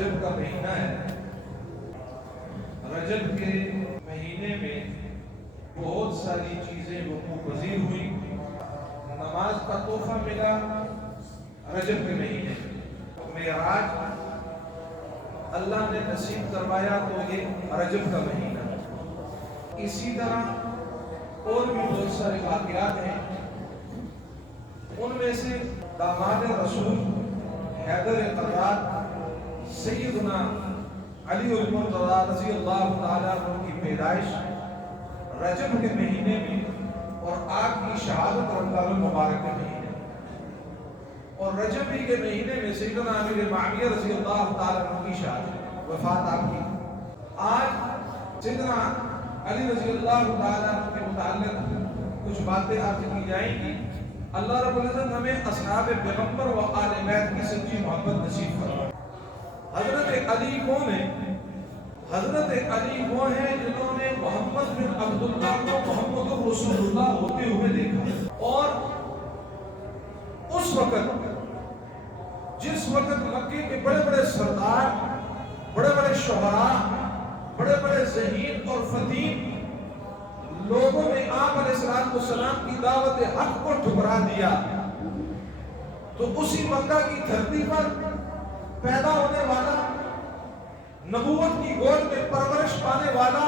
رجب کا مہینہ ہے. رجب کے مہینے میں بہت ساری چیزیں وقوع پذیر ہوئی. نماز کا تحفہ ملا رجب کے مہینے میں. معراج اللہ نے نصیب کروایا تو یہ رجب کا مہینہ. اسی طرح اور بھی بہت سارے واقعات ہیں. ان میں سے داماد رسول حیدر قرار سیدنا علی المرتضیٰ رضی اللہ تعالیٰ عنہ کی پیدائش رجب کے مہینے میں اور آپ کی شہادت رمضان المبارک کے مہینے میں. اور رجب کے مہینے میں سیدنا امیر معاویہ رضی اللہ تعالیٰ عنہ کی شہادت وفات آپ کی. آج سیدنا علی رضی اللہ تعالیٰ عنہ کے متعلق کچھ باتیں آپ سے کی جائیں گی. اللہ رب العزت ہمیں اصحاب پیغمبر و آل بیت کی سچی محبت نصیب فرمائے. حضرت علی کون ہے؟ حضرت علی وہ ہیں جنہوں نے محمد بن عبداللہ کو محمد رسول اللہ ہوتے ہوئے دیکھا. اور اس وقت جس وقت مکے کے بڑے بڑے سردار، بڑے بڑے شعراء، بڑے بڑے ذہین اور فطین لوگوں نے آپ علیہ السلام کی دعوت حق کو ٹھکرا دیا، تو اسی مکہ کی دھرتی پر پیدا ہونے والا، نبوت کی گود میں پرورش پانے والا،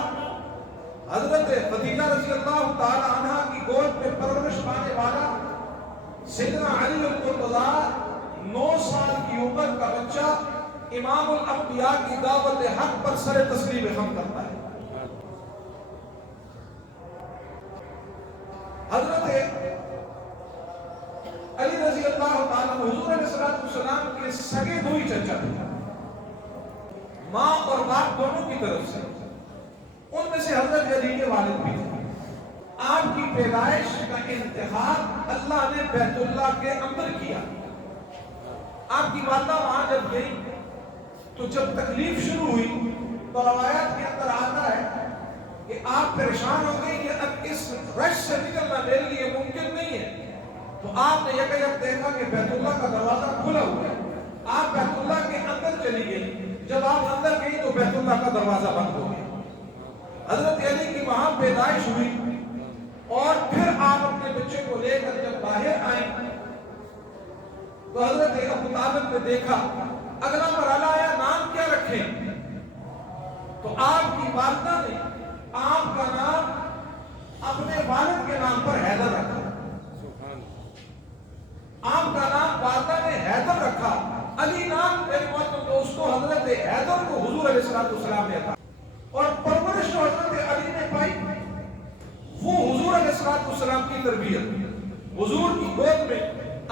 حضرت خدیجہ رضی اللہ تعالی عنہ کی گود میں پرورش پانے والا سیدنا علی المرتضیٰ 9 سال کی عمر کا بچہ امام الانبیاء کی دعوت حق پر سر تسلیم خم کرتا ہے. حضرت علی رضی اللہ تعالیٰ حضور علیہ السلام کے سگے دوئی چچا تھے، ماں اور باپ دونوں کی طرف سے. ان میں سے حضرت علی کے والد بھی تھے. آپ کی پیدائش کا انتخاب اللہ نے بیت اللہ کے اندر کیا. آپ کی والدہ وہاں جب گئی تو جب تکلیف شروع ہوئی تو روایات کے اندر آتا ہے کہ آپ پریشان ہو گئی کہ اب اس رش سے نکلنا میرے لیے ممکن نہیں ہے. تو آپ نے یک دیکھا کہ بیت اللہ کا دروازہ کھلا ہوا ہے. آپ بیت اللہ کے اندر چلی گئی. جب آپ اندر گئی تو بیت اللہ کا دروازہ بند ہو گیا. حضرت علی کی وہاں پیدائش ہوئی اور پھر آپ اپنے بچے کو لے کر جب باہر آئیں تو حضرت ابو طالب نے دیکھا. اگلا مرحلہ آیا نام کیا رکھیں؟ تو آپ کی والدہ نے آپ کا نام اپنے والد کے نام پر حیدر رکھا. آپ کا نام والدہ نے حیدر رکھا. علی نام میرے محترم دوستو حضرت حیدر کو حضور علیہ السلام نے عطا اور پرورش جو حضرت علی نے پائی وہ حضور علیہ السلام کی تربیت. حضور کی گود میں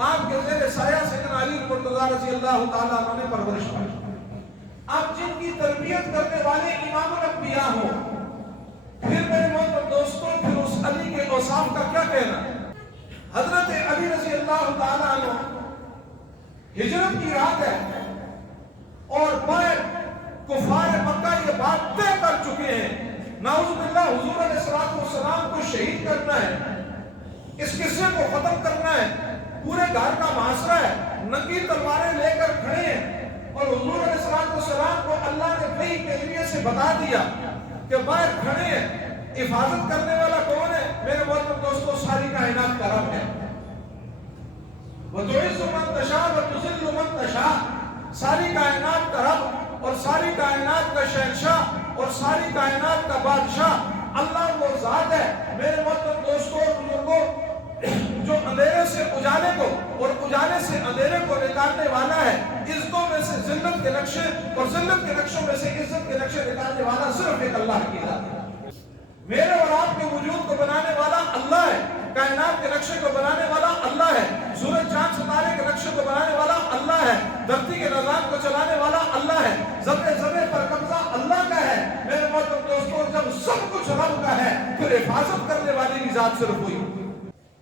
آپ کے زیر سایہ سیدنا علی المرتضیٰ رضی اللہ تعالیٰ عنہ نے پرورش پائی. اب جن کی تربیت کرنے والے امام الانبیاء ہوں، پھر میرے محترم دوستوں پھر اس علی کے اوصاف کا کیا کہنا. حضرت علی رضی اللہ تعالیٰ عنہ ہجرت کی رات ہے اور بڑے کفار مکہ یہ بات طے کر چکے ہیں نعوذ باللہ حضور علیہ السلام کو شہید کرنا ہے، اس قصے کو ختم کرنا ہے. پورے گھر کا محاصرہ ہے، ننگی تلواریں لے کر کھڑے ہیں اور حضور علیہ السلام کو اللہ نے وحی کے ذریعے سے بتا دیا کہ باہر کھڑے ہیں. حفاظت کرنے والا کون ہے؟ میرے محترم دوستو ساری کائنات کا رب ہے. وَتُعِزُّ مَن تَشَاءُ وَتُذِلُّ مَن تَشَاءُ. ساری کائنات کا رب اور ساری کائنات کا شہنشاہ اور ساری کائنات کا بادشاہ اللہ وہ ذات ہے. میرے محترم دوستو بزرگوں، جو اندھیرے سے اجالے کو اور اجالے سے اندھیرے کو نکالنے والا ہے. عزتوں میں سے ذلت کے نقشے اور ذلت کے نقشوں میں سے عزت کے نقشے نکالنے والا صرف ایک اللہ کی ذات ہے. میرے اور آپ کے وجود کو بنانے والا اللہ ہے. کائنات کے نقشے کو بنانے والا اللہ ہے. سورج چاند ستارے کے نقشے کو بنانے والا اللہ ہے. دھرتی کے نظام کو چلانے والا اللہ ہے. زمین پر قبضہ اللہ کا ہے. میرے محترم دوستوں جب سب کچھ رب کا ہے پھر حفاظت کرنے والی کی ذات صرف ہوئی.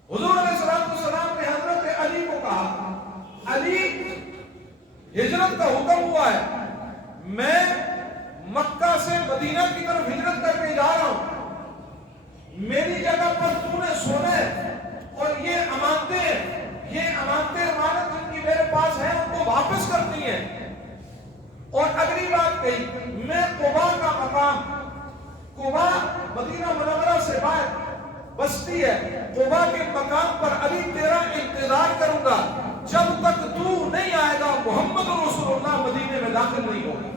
حضور علیہ السلام نے حضرت علی کو کہا علی ہجرت کا حکم ہوا ہے، میں مکہ سے مدینہ کی طرف ہجرت کر کے جا رہا ہوں. میری جگہ پر تو نے سونا ہے اور یہ امانتیں امانت جن کی میرے پاس ہیں ان کو واپس کرنی ہے. اور اگر گئی. میں قبا کا مقام، قبا مدینہ منورہ سے باہر بستی ہے، قبا کے مقام پر علی تیرا انتظار کروں گا جب تک تو نہیں آئے گا محمد رسول اللہ مدینے میں داخل نہیں ہوگا.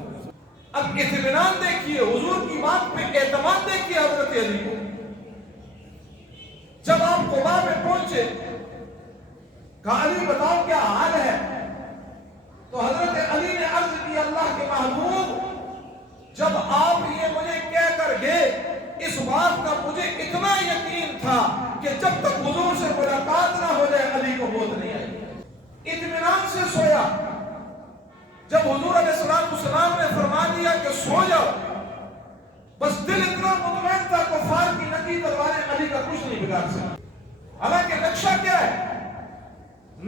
اب اطمینان دیکھیے، حضور کی بات پہ اعتماد دیکھیے حضرت علی کو. جب آپ قبا میں پہنچے، کہا علی بتاؤ کیا حال ہے؟ تو حضرت علی نے عرض کی اللہ کے محبوب، جب آپ یہ مجھے کہہ کر گئے، اس بات کا مجھے اتنا یقین تھا کہ جب تک حضور سے ملاقات نہ ہو جائے علی کو موت نہیں آئی. اطمینان سے سویا. جب حضور علیہ السلام نے فرما دیا کہ سو جاؤ، بس دل اتنا مطمئن تھا کفار کی ننگی تلواریں علی کا کچھ نہیں بگاڑ سکتی. حالانکہ نقشہ کیا ہے؟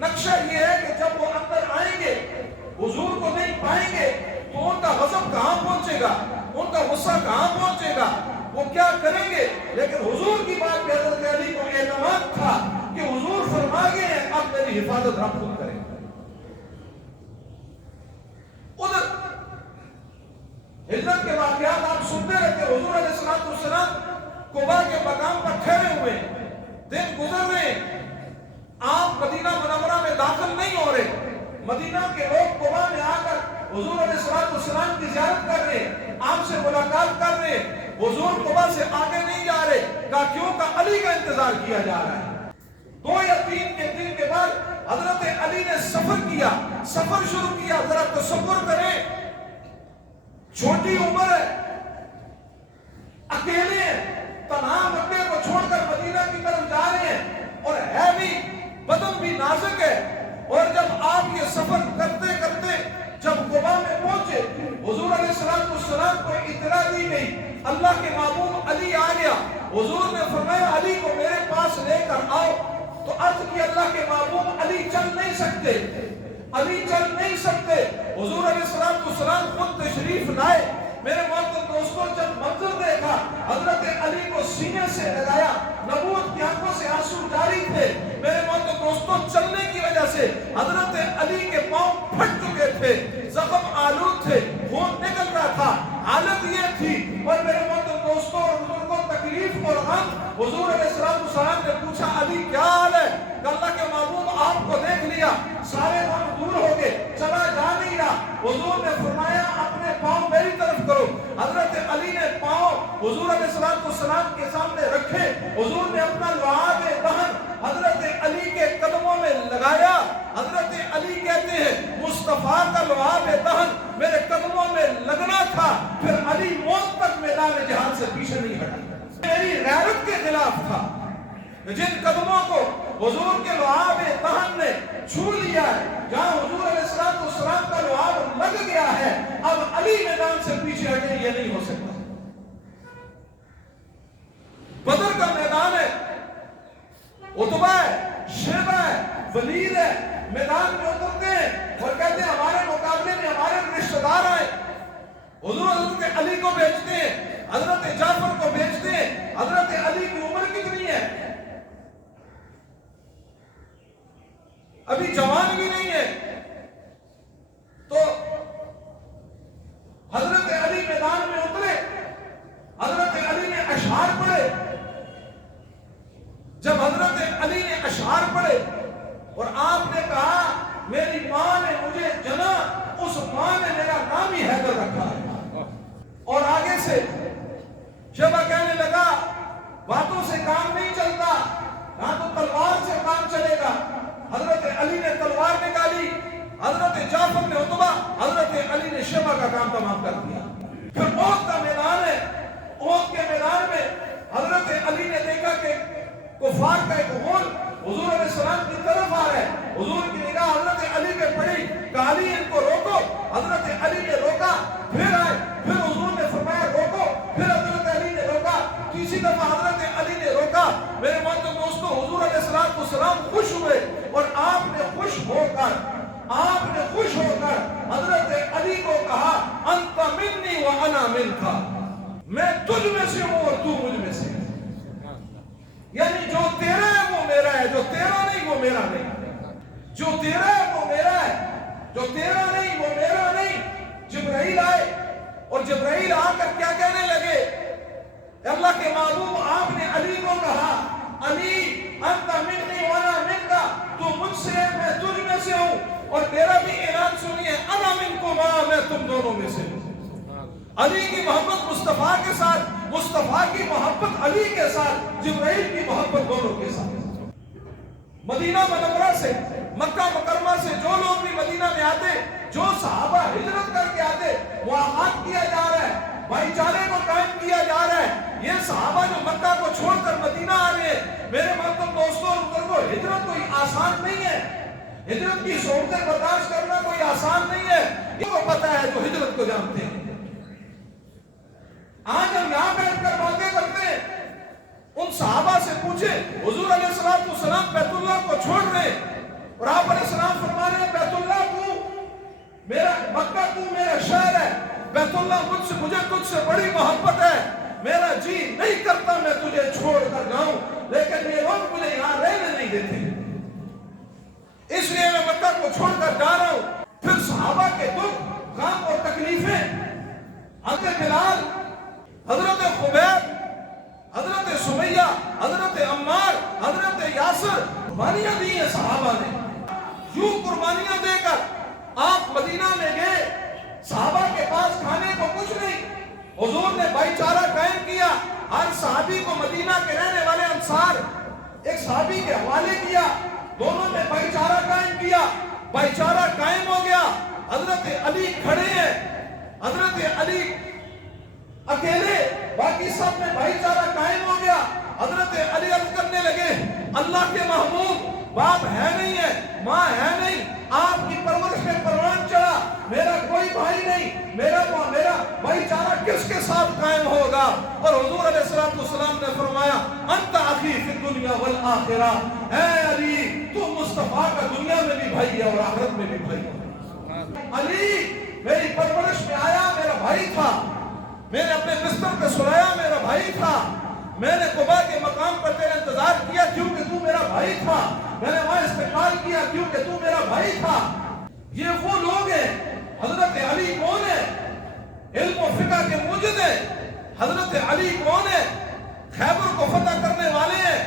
نقشہ یہ ہے کہ جب وہ اندر آئیں گے حضور کو نہیں پائیں گے تو ان کا غضب کہاں پہنچے گا، ان کا غصہ کہاں پہنچے گا، وہ کیا کریں گے. لیکن حضور کی بات پہ حضرت علی کو اعتماد تھا کہ حضور فرما گئے ہیں اب میری حفاظت رب خود کریں. ادھر ہجرت کے واقعات آپ سنتے رہتے. حضور علیہ السلام قبا کے مقام پر ٹھہرے ہوئے، دن گزر رہے، آپ مدینہ منورہ میں داخل نہیں ہو رہے. مدینہ کے لوگ قبا میں آ کر حضور علیہ السلام کی زیارت کر رہے، آپ سے ملاقات کر رہے. حضور قبا سے آگے نہیں جا رہے. کہا کیوں؟ کا علی کا انتظار کیا جا رہا ہے. 2 یا 3 کے دن کے بعد حضرت علی نے سفر کیا، سفر شروع کیا. ذرا تصور کریں، چھوٹی عمر ہے، اکیلے ہیں، تنہا مکے کو چھوڑ کر مدینہ کی طرف جا رہے ہیں، اور ہے بھی بدن بھی نازک ہے. اور جب آپ یہ سفر کرتے کرتے جب قبا میں پہنچے، حضور علیہ السلام کو اطلاع دی گئی اللہ کے محبوب علی آ گیا. حضور نے فرمایا علی کو میرے پاس لے کر آؤ. تو عرض کی اللہ کے محبوب علی چل نہیں سکتے، علی چل نہیں سکتے. حضور علیہ السلام خود تشریف لائے. میرے محترم دوستوں، جب منظر دیکھا، حضرت علی کو سینے سے لگایا، نبوت کی آنکھوں سے آنسو جاری تھے. میرے محترم دوستوں، چلنے کی وجہ سے حضرت علی کے پاؤں پھٹ چکے تھے، زخم آلود تھے، خون نکل رہا تھا. حالت یہ تھی. اور میرے محترم دوستوں اور بزرگوں، تکلیف اور غم. حضور علیہ السلام نے پوچھا علی کیا حال ہے؟ اللہ کے محبوب آپ کو دیکھ لیا، سارے غم دور ہو گئے، چلا جا نہیں رہا. حضور نے فرمایا اپنے پاؤں میری طرف کرو. حضرت علی نے پاؤں حضور علیہ السلام کے سامنے رکھے. حضور نے اپنا لعاب دہن حضرت علی کے قدموں میں لگایا. حضرت علی کہتے ہیں مصطفیٰ کا لعاب دہن میرے قدموں میں لگنا تھا، پھر علی موت تک میدان جہاد سے پیچھے نہیں ہٹا. میری غیرت کے خلاف تھا. جن قدموں کو حضور کے لعاب دہن نے چھو لیا ہے، جہاں حضور علیہ السلام کا لعاب لگ گیا ہے، اب علی میدان سے پیچھے ہٹے، یہ نہیں ہو سکتا. بدر کا میدان ہے، عتبہ ہے، شیبہ ہے، ولید ہے، میدان میں اترتے ہیں اور کہتے ہیں ہمارے مقابلے میں ہمارے رشتہ دار آئے. حضور حضرت علی کو بھیجتے ہیں، حضرت جعفر کو بھیجتے ہیں. حضرت علی کی عمر کتنی ہے؟ ابھی جوان بھی نہیں ہے. تو حضرت علی میدان میں اترے. حضرت علی نے اشعار پڑھے. جب حضرت علی نے اشعار پڑھے اور آپ نے کہا میری ماں نے مجھے جنا، اس ماں نے میرا نام ہی حیدر رکھا ہے. اور آگے سے شیبہ کہنے لگا باتوں سے کام نہیں چلتا، نہ تو تلوار سے کام چلے گا. حضرت علی نے تلوار نکالی، حضرت جعفر نے عتبہ، حضرت علی نے شیبہ کا کام تمام کر دیا. پھر احد کا میدان ہے. احد کے میدان میں حضرت علی نے دیکھا کہ کفار کا ایک غول حضور علیہ السلام کی طرف آ رہا ہے. حضور کی نگاہ حضرت علی پہ پڑی، کہا علی ان کو روکو. حضرت علی نے روکا، پھر آئے، پھر حضور نے فرمایا روکو، پھر حضرت علی نے روکا، تیسری دفعہ حضرت علی نے روکا. میرے محترم دوستو، حضور علیہ السلام خوش ہوئے اور آپ نے خوش ہو کر حضرت علی کو کہا انت منی وانا منکا، میں تجھ میں سے ہوں اور تو مجھ میں سے. یعنی جو تیرا ہے وہ میرا ہے، جو تیرا نہیں وہ میرا نہیں. جو تیرا ہے وہ میرا ہے، جو تیرا نہیں وہ میرا نہیں. جبرائیل آئے، اور جبرائیل آ کر کیا کہنے لگے؟ اللہ کے محبوب آپ نے علی کو کہا علی انت منی وانا منکا، تو مجھ سے ہے میں تجھ میں سے ہوں، اور میرا بھی اعلان سنیے انا منکما، میں تم دونوں میں سے ہوں۔ علی کی محبت مصطفیٰ کے ساتھ، مصطفیٰ کی محبت علی کے ساتھ، جبرائیل کی محبت دونوں کے ساتھ۔ مدینہ منورہ سے، مکہ مکرمہ سے جو لوگ بھی مدینہ میں آتے، جو صحابہ ہجرت کر کے آتے، مواخات کیا جا رہا ہے، بھائی چارے کو قائم کیا جا رہا ہے۔ یہ صحابہ جو مکہ کو چھوڑ کر مدینہ آ رہے ہیں، میرے محترم دوستوں اور بزرگوں، ہجرت کوئی آسان نہیں ہے، ہجرت کی صورتیں برداشت کرنا کوئی آسان نہیں ہے، یہ کو پتہ ہے جو ہجرت کو جانتے ہیں۔ آج ہم یہاں بیٹھ کر باتیں کرتے ہیں، ان صحابہ سے پوچھے حضور علیہ السلام بیت اللہ کو چھوڑ رہے اور آپ علیہ السلام فرما رہے ہیں بیت اللہ میرا مکہ تو میرا شہر ہے، بیت اللہ مجھے تجھ سے بڑی محبت ہے، میرا جی نہیں کرتا میں تجھے چھوڑ کر جاؤں، لیکن یہ لوگ مجھے یہاں رہنے نہیں دیتے، اس لیے میں مکہ کو چھوڑ کر جا رہا ہوں۔ پھر صحابہ کے دکھ غم اور تکلیفیں، حضرت بلال، حضرت خبیب، حضرت سمیہ، حضرت عمار، حضرت یاسر، قربانیاں دی ہیں صحابہ نے، یوں قربانیاں دے کر آپ مدینہ میں گئے، صحابہ کے پاس کھانے کو کچھ نہیں، حضور نے بھائی چارہ قائم کیا، ہر صحابی کو مدینہ کے رہنے والے انصار ایک صحابی کے حوالے کیا، دونوں نے بھائی چارہ قائم کیا، بھائی چارہ قائم ہو گیا۔ حضرت علی کھڑے ہیں، حضرت علی اکیلے، باقی سب میں بھائی چارہ قائم ہو گیا۔ حضرت علی عرض کرنے لگے اللہ کے محبوب، باپ ہے نہیں ہے، ماں ہے نہیں، آپ کی پرورش میں پروان چڑھا، میرا کوئی بھائی نہیں، میرا بھائی چارہ کس کے ساتھ قائم ہوگا؟ اور حضور علیہ السلام نے فرمایا انت اخی فی الدنیا والآخرہ، اے علی تو مصطفیٰ کا دنیا میں بھی بھائی ہے اور آخرت میں بھی بھائی ہے۔ علی میری پرورش میں آیا، میرا بھائی تھا، میں نے اپنے بستر پہ سلایا، میرا بھائی تھا، میں نے قباء کے مقام پر تیرا انتظار کیا کیونکہ تو میرا بھائی تھا، میں نے وہاں استقبال کیا کیونکہ تو میرا بھائی تھا۔ یہ وہ لوگ ہیں۔ حضرت علی کون ہے؟ علم و فقہ کے موجد ہیں۔ حضرت علی کون ہے؟ خیبر کو فتح کرنے والے ہیں۔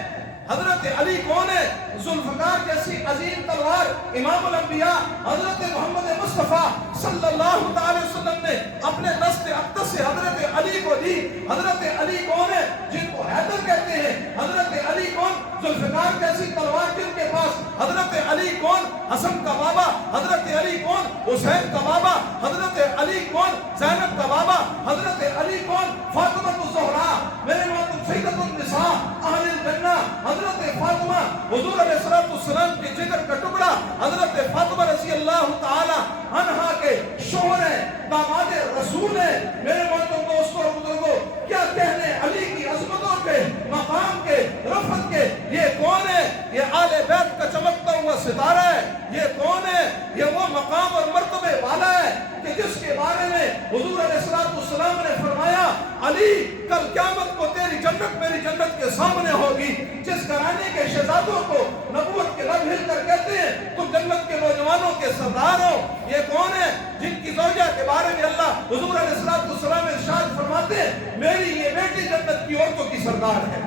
حضرت علی کون ہے؟ ذوالفقار جیسی عظیم تلوار امام الانبیاء حضرت محمد مصطفیٰ صلی اللہ تعالی وسلم نے اپنے دست اقدس سے حضرت علی کو دی۔ حضرت علی کون ہے؟ جن کو حیدر کہتے ہیں۔ حضرت علی کون؟ ذوالفقار جیسی تلوار جن کے پاس۔ حضرت علی کون؟ حسن کا بابا۔ حضرت علی کون؟ حسین کا بابا۔ حضرت علی کون؟ زینب کا بابا۔ حضرت علی کون؟ فاطمہ الزہرا، میرے محترم سیدۃ النساء اہل الجنہ، حضرت فاطمہ حضور علیہ السلام کے جگر کا ٹکڑا، حضرت فاطمہ رضی اللہ تعالی عنہا کے شوہر ہیں، داماد رسول ہیں۔ میرے محترم دوستوں اور بزرگوں، کیا کہنے علی کی عظمتوں کے، مقام کے، رفعت کے۔ یہ کون ہے؟ یہ آل بیت کا چمکتا ہوا ستارہ ہے۔ یہ کون ہے؟ یہ وہ مقام اور مرتبے والا ہے کہ جس کے بارے میں حضور علیہ السلام نے فرمایا علی کل قیامت کو تیری جنت میری جنت کے سامنے ہوگی۔ جس گھرانے کے شہزادوں کو نبوت کے لب ہل کر کہتے ہیں تم جنت کے نوجوانوں کے سردار ہو، یہ کون ہے؟ جن کی زوجہ کے بارے میں اللہ حضور علیہ السلام ارشاد فرماتے ہیں میری یہ بیٹی جنت کی عورتوں کی سردار ہے۔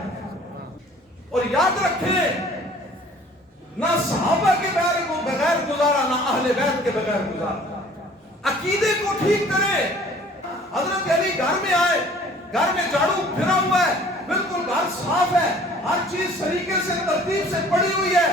اور یاد رکھیں نہ صحابہ کے بغیر گزارا، نہ اہل بیت کے بغیر گزارا۔ عقیدے کو ٹھیک کریں۔ حضرت علی گھر میں آئے، گھر میں جھاڑو پھرا ہوا ہے، بالکل گھر صاف ہے، ہر چیز طریقے سے ترتیب سے پڑی ہوئی ہے۔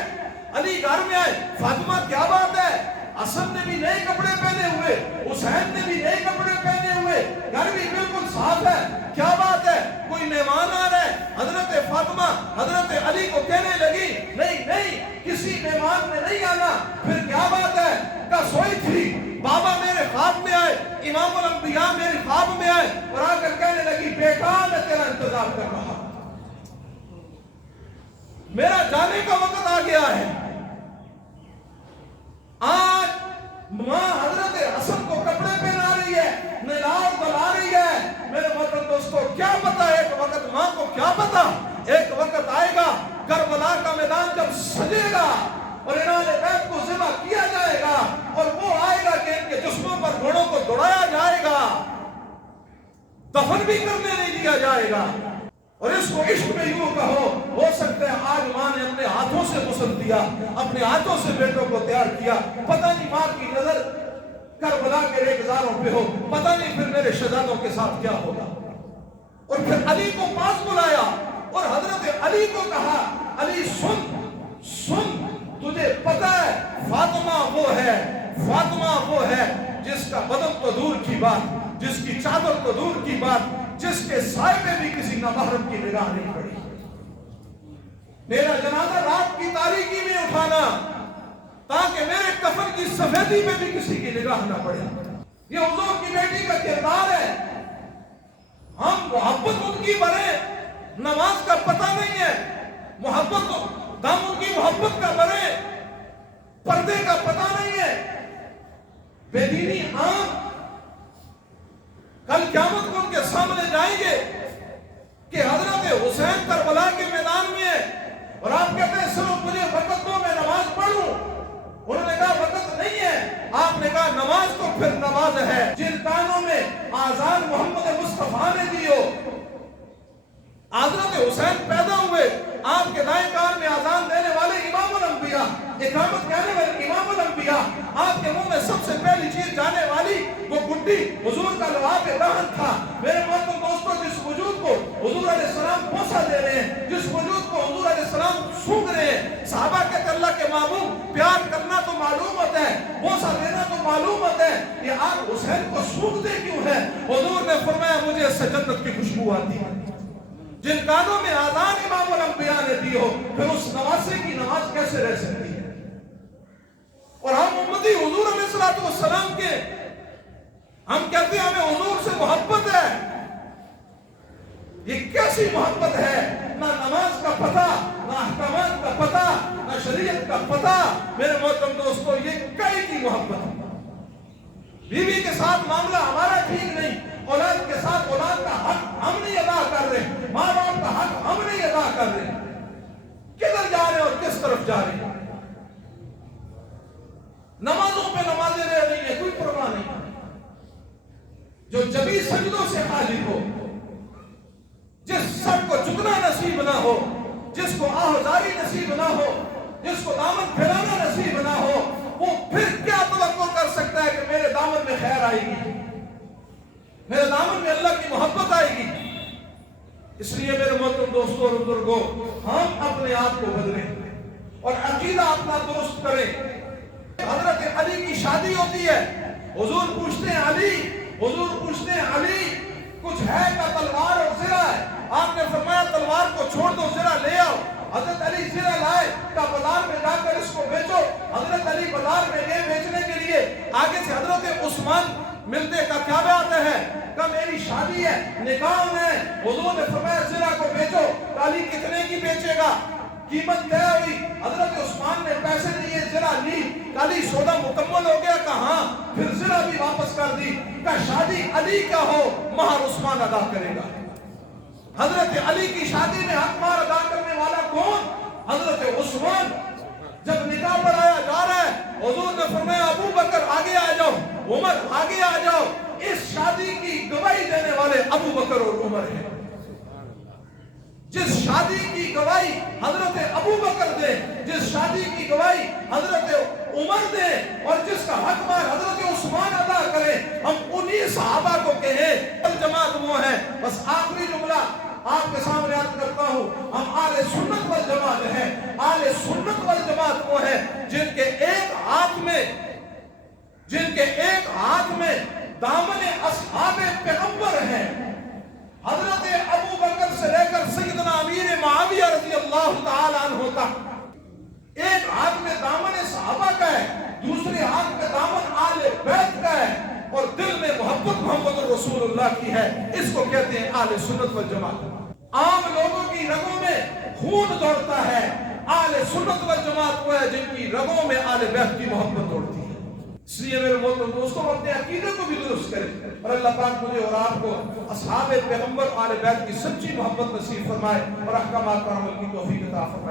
علی گھر میں آئے، فاطمہ کیا بات ہے؟ حسن نے بھی نئے کپڑے پہنے ہوئے، حسین نے بھی نئے کپڑے پہنے ہوئے، گھر بھی بالکل صاف ہے، کیا بات ہے؟ کوئی مہمان آ رہا ہے۔ حضرت فاطمہ حضرت علی کو کہنے لگی نہیں کسی مہمان نے نہیں آنا۔ پھر کیا بات ہے؟ کہ سوئی تھی، بابا میرے خواب میں آئے، امام الانبیاء میرے خواب میں آئے اور آ کر کہنے لگی بیٹا میں تیرا انتظار کر رہا ہوں، میرا جانے کا وقت آ گیا ہے۔ آج ماں حضرت حسن کو کپڑے پہنا رہی ہے، نلاؤ بنا رہی ہے۔ میرے محترم دوستو کیا پتا ایک وقت، ماں کو کیا پتا ایک وقت آئے گا کربلا کا میدان جب سجے گا اور انہوں نے بیت کو ذبح کیا جائے گا اور وہ آئے گا کہ ان کے جسموں پر گھوڑوں کو دوڑایا جائے گا۔ دفن بھی کرنے نہیں دیا جائے گا۔ اور اس کو عشق میں یوں کہو، ہو سکتا ہے آج ماں نے اپنے ہاتھوں سے غسل دیا، اپنے ہاتھوں سے بیٹوں کو تیار کیا، پتہ نہیں ماں کی نظر کربلا کے ریگزاروں پہ ہو، پتہ نہیں پھر میرے شہزادوں کے ساتھ کیا ہوگا۔ اور پھر علی کو پاس بلایا اور حضرت علی کو کہا، علی سن، تجھے پتہ ہے فاطمہ وہ ہے جس کا بدن تو دور کی بات، جس کی چادر تو دور کی بات، جس کے سائے پہ بھی کسی نامحرم کی نگاہ نہیں پڑی۔ میرا جنازہ رات کی تاریکی میں اٹھانا تاکہ میرے کفن کی سفیدی پہ بھی کسی کی نگاہ نہ پڑے۔ یہ حضور کی بیٹی کا کردار ہے۔ ہم محبت ان کی برے، نماز کا پتہ نہیں ہے، محبت دم ان کی محبت کا برے، پردے کا پتہ نہیں ہے، بے دینی عام۔ کل قیامت کو ان کے سامنے جائیں گے کہ حضرت حسین کربلا کے میدان میں ہے اور آپ کہتے ہیں صرف مجھے وقت دو میں نماز پڑھوں۔ انہوں نے کہا وقت نہیں ہے، آپ نے کہا نماز تو پھر نماز ہے۔ جن کانوں میں آذان محمد مصطفیٰ نے دی ہو، حضرت حسین پیدا ہوئے، آپ کے دائیں کان میں آذان دینے والے امام الانبیاء، اقامت کہنے والے امام الانبیاء، آپ کے منہ میں سب سے پہلی چیز جانے والی وہ گڈی حضور کا لعاب دہن تھا۔ میرے محترم دوستو، جس وجود کو حضور علیہ السلام بوسہ دے رہے ہیں، جس وجود کو حضور علیہ السلام سونگ رہے ہیں، صحابہ کے اللہ کے محبوب پیار کرنا تو معلوم ہوتا ہے، بوسہ دینا تو معلوم ہوتا ہے، یہ آپ حسین کو سونگتے کیوں ہیں؟ حضور نے فرمایا مجھے اس سے جنت کی خوشبو آتی ہے۔ جن کانوں میں آذان امام الانبیاء نے دی ہو، پھر اس نواسے کی نماز کیسے رہ سکتی ہے؟ اور ہم امتی حضور علیہ السلام کے، ہم کہتے ہیں ہمیں حضور سے محبت ہے۔ یہ کیسی محبت ہے؟ نہ نماز کا پتہ، نہ احکامات کا پتہ، نہ شریعت کا پتہ۔ میرے محترم دوستو، یہ کئی کی محبت ہے۔ بیوی کے ساتھ معاملہ ہمارا ٹھیک نہیں، اولاد کے ساتھ اولاد کا حق ہم نہیں ادا کر رہے، ماں باپ کا حق ہم نہیں ادا کر رہے۔ کدھر جا رہے ہیں اور کس طرف جا رہے ہیں؟ نمازوں پہ نمازیں رہ رہی ہیں، کوئی پرواہ نہیں۔ جو جبی سجدوں سے خالی ہو، جس سر کو جھکنا نصیب نہ ہو، جس کو آہذاری نصیب نہ ہو، جس کو دامن پھیلانا نصیب نہ ہو، وہ پھر کیا توقع کر سکتا ہے کہ میرے دامن میں خیر آئے گی، میرے دامن میں اللہ کی محبت آئے گی؟ اس لیے میرے محترم دوستوں اور بزرگوں، ہم اپنے آپ کو بدلیں اور عقیدہ اپنا درست کریں۔ حضرت علی کی شادی ہوتی ہے، حضور پوچھتے ہیں علی کچھ ہے کا تلوار اور زرہ ہے؟ آپ نے فرمایا تلوار کو چھوڑ دو، زرہ لے آؤ۔ حضرت علی زرہ لائے، کا بازار میں جا کر اس کو بیچو۔ حضرت علی بازار میں گئے بیچنے کے لیے، آگے سے حضرت عثمان ملتے کا کیا بات ہے؟ کہ میری شادی ہے، نکاح ہے۔ حضور نے فرمایا زرہ کو بیچو۔ علی کتنے کی بیچے گا؟ قیمت طے ہوئی، حضرت عثمان نے پیسے دیے، زرہ لی، علی سودا مکمل ہو گیا، کہاں پھر زرہ بھی واپس کر دی، کہ شادی علی کا ہو، مہر عثمان ادا کرے گا۔ حضرت علی کی شادی میں حق مہر ادا کرنے والا کون؟ حضرت عثمان۔ جب نکاح پڑھایا جا رہا ہے، حضور نے فرمایا ابو بکر آگے آ جاؤ، عمر آگے آ جاؤ۔ اس شادی کی گواہی دینے والے ابو بکر اور عمر ہیں۔ جس شادی کی گواہی حضرت ابو بکر دے، جس شادی کی گواہی حضرت عمر دے، اور جس کا حق مہر حضرت عثمان ادا کرے، ہم انہی صحابہ کو کہیں الجماعت وہ ہے۔ بس آخری جملہ آپ کے سامنے عرض کرتا ہوں، ہم اہل سنت والجماعت ہیں۔ اہل سنت والجماعت وہ ہے جن کے ایک ہاتھ میں دامن اصحاب پیغمبر ہیں۔ حضرت ابو بکر سے لے کر سیدنا امیر معاویہ رضی اللہ تعالی عنہ تک، ایک ہاتھ میں دامن صحابہ کا ہے، دوسرے ہاتھ میں دامن آل بیت کا ہے، اور دل میں محبت محمد رسول اللہ کی ہے۔ اس کو کہتے ہیں اہل سنت والجماعت۔ عام لوگوں کی رگوں میں خون دوڑتا ہے، اہل سنت والجماعت وہ ہے جن کی رگوں میں اہل بیت کی محبت دوڑتی ہے۔ اس لیے میرے محترم دوستوں، اپنے عقیدے کو بھی درست کریں، اور اللہ پاک مجھے اور آپ کو اصحاب پیغمبر اہل بیت کی سچی محبت نصیب فرمائے اور احکامات پر عمل کی توفیق عطا فرمائے۔